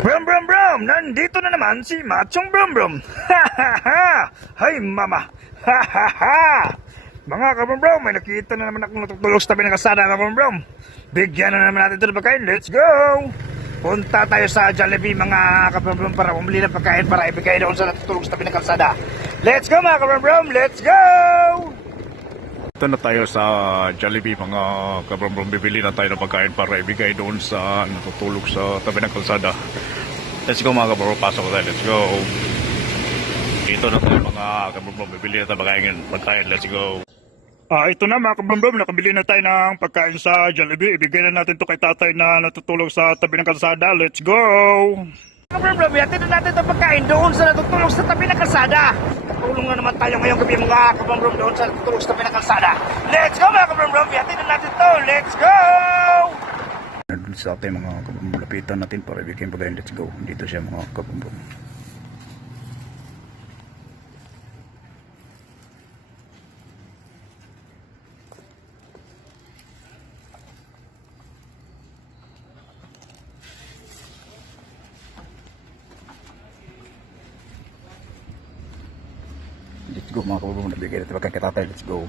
Brum brum brum! Nandito na naman si Machong Brum Brum! Ha ha ha! Hay mama! Ha ha ha! Mga kabrum brum, may nakita na naman akong natutulog sa tabi ng kasada kabrum brum. Bigyan na naman natin ito ng pagkain. Let's go! Punta tayo sa Jollibee mga kabrum brum para bumili ng pagkain para ibigay doon sa natutulog sa tabi ng kalsada. Let's go mga kabrum brum! Let's go! Ito na tayo sa Jollibee mga kabrum Bibili na tayo ng pagkain para ibigay doon sa natutulog sa tabi ng kalsada. Let's go mga kabrum, pasok tayo. Let's go. Dito na tayo mga kabrum Bibili na tayo pagkain. pagkain. Let's go. Ah, ito na mga kabrum nakabili na tayo ng pagkain sa Jollibee. Ibigay na natin to kay tatay na natutulog sa tabi ng kalsada. Let's go! Kabrum brum, yatin na natin itong pagkain doon sa natutulog sa tabi ng kalsada. Tulong na naman tayo ngayong gabi mga kabrum doon sa natutulog sa tabi ng kalsada. Let's go mga kabrum yatin na natin to. Let's go! Nandun sa ating mga kabrum lapitan natin para ibigay yung pagkain. Let's go. Dito siya mga kabrum Let's go mga kabrum. Nabigay natin pagkain kay tatay. Let's go.